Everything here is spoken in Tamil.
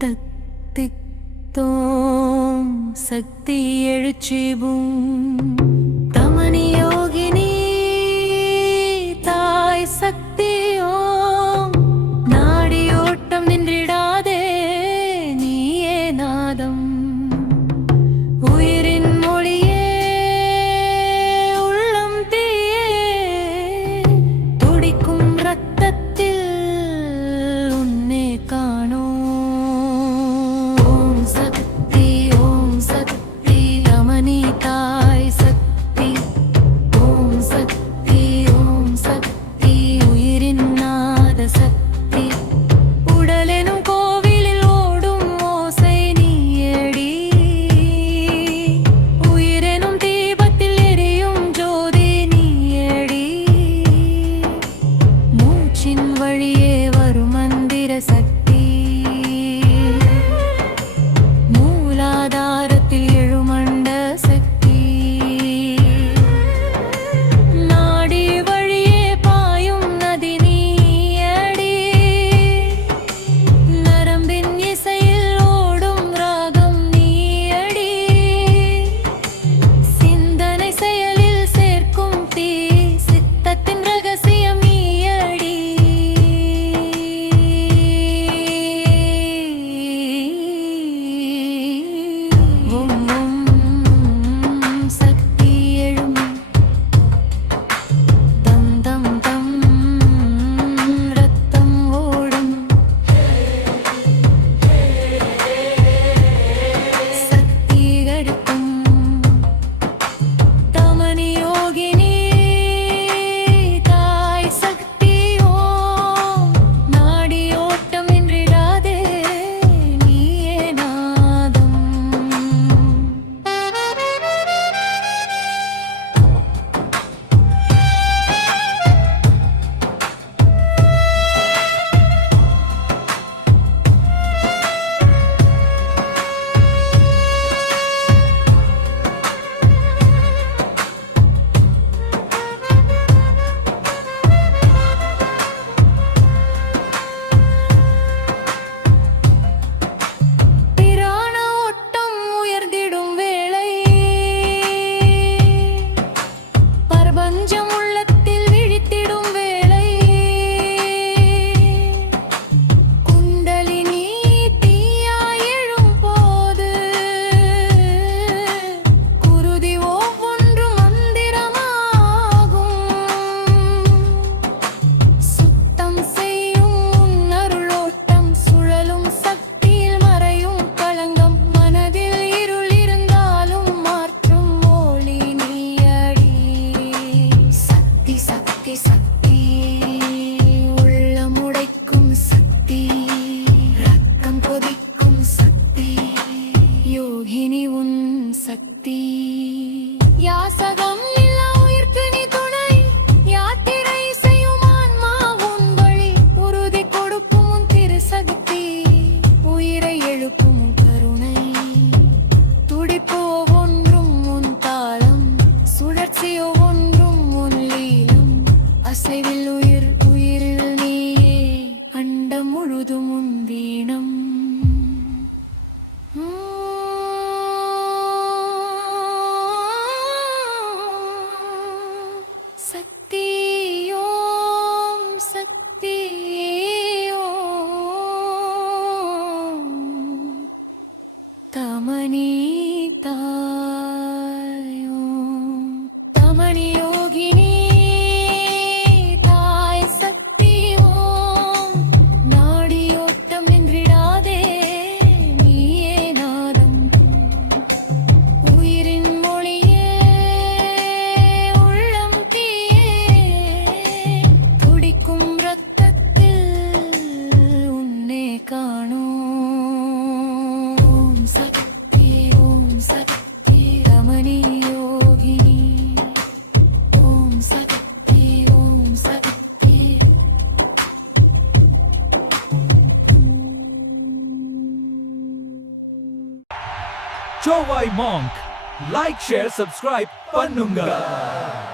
தக் திக் தோம் சக்தி எழுச்சி பூம் தமனி யோகினி தாய் சக்தி ஓம் நாடி ஓட்டம் நின்றிடாதே நீயே நாதம் உயிரின் மொழியே உள்ளம் தீயே துடிக்கும் ரத்தத்தில் உன்னை காணோ வழியே வரும் மந்திர சக்தி மூலாதாரத்தில் எழுமண்ட சக்தி நாடி வழியே பாயும் நதி நீயடி நரம்பின் இசையில் ஓடும் ராகம் நீயடி சிந்தனை செயலில் சேர்க்கும் தீ சித்தத்தின் ரகசியம் நீயடி யாசகம் இல்லா உயிர்க்கு நீ துணை யாத்திரை செய்யும் ஆன்மா உன் வழி உறுதி கொடுக்கும் உன் திருசக்தி உயிரை எழுப்பும் உன் கருணை துடிப்போ ஒன்றும் உன் தாளம் சுழற்சியோ ஒன்றும் உன் லீலம் அசைவில் உயிரில் நீயே அண்டம் முழுதும் உன் வீணம் தமனி தாயோ தமனி யோகினி தாய் சக்தி ஓம் நாடி ஓட்டம் நின்றிடாதே நீயே நாதம் உயிரின் மொழியே உள்ளம் தீயே துடிக்கும் ரத்தத்தில் உன்னை காணோ Jovai Monk. Like, share, subscribe, Pannunga.